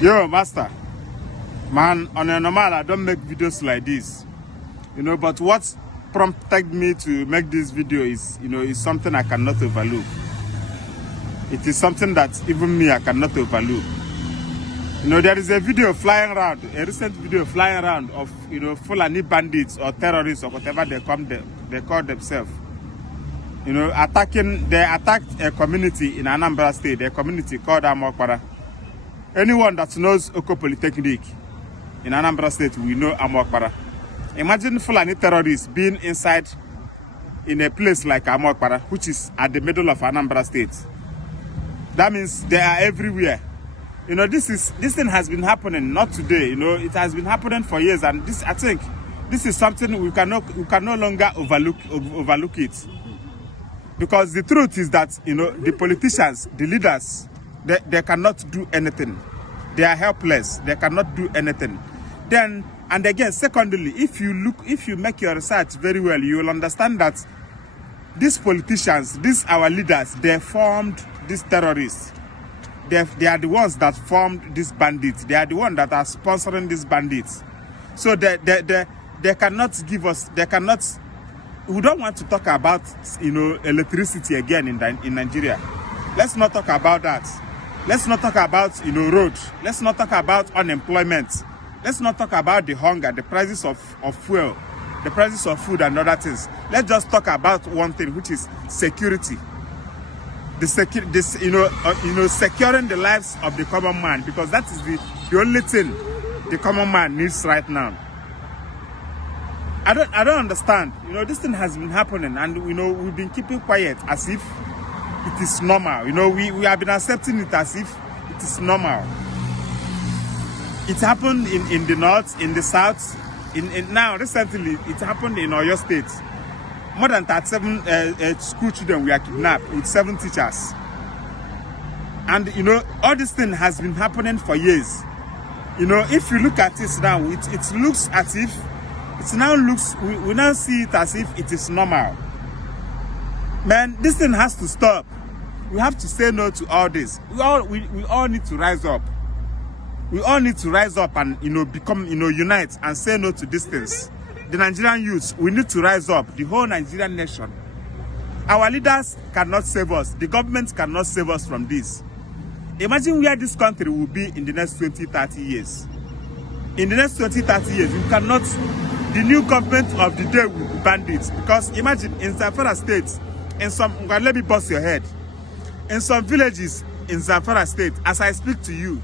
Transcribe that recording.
Yo, master. Man, on a normal, I don't make videos like this. But what prompted me to make this video is, is something I cannot overlook. It is something that even me, I cannot overlook. There is a video flying around, a recent video flying around of, Fulani bandits or terrorists or whatever they call themselves. They attacked a community in Anambra State, a community called Amokwara. Anyone that knows Oko Polytechnic in Anambra State, we know Amokwara. Imagine Fulani terrorists being inside in a place like Amokwara, which is at the middle of Anambra State. That means they are everywhere. This thing has been happening, not today. It has been happening for years, and I think this is something we can no longer overlook it. Because the truth is that the politicians, the leaders, they cannot do anything. They are helpless. They cannot do anything. Then and again, secondly, if you make your research very well, you will understand that these politicians, our leaders, they formed these terrorists. They are the ones that formed these bandits. They are the ones that are sponsoring these bandits. So they cannot give us. They cannot. We don't want to talk about electricity again in Nigeria. Let's not talk about that. Let's not talk about road. Let's not talk about unemployment. Let's not talk about the hunger, the prices of fuel, the prices of food and other things. Let's just talk about one thing, which is security. Securing the lives of the common man, because that is the only thing the common man needs right now. I don't understand. This thing has been happening, and we've been keeping quiet as if it is normal. We have been accepting it as if it is normal. It happened in the north, in the south, now recently it happened in Oyo State. More than 37 school children were kidnapped with 7 teachers. And all this thing has been happening for years. If you look at it now, it looks as if we now see it as if it is normal. Man, this thing has to stop. We have to say no to all this. We all need to rise up. We all need to rise up and become unite and say no to these things. The Nigerian youths, we need to rise up. The whole Nigerian nation. Our leaders cannot save us. The government cannot save us from this. Imagine where this country will be in the next 20-30 years. In the next 20-30 years, you cannot. The new government of the day will be bandits. Because imagine in Zamfara State, let me bust your head. In some villages in Zamfara State, as I speak to you,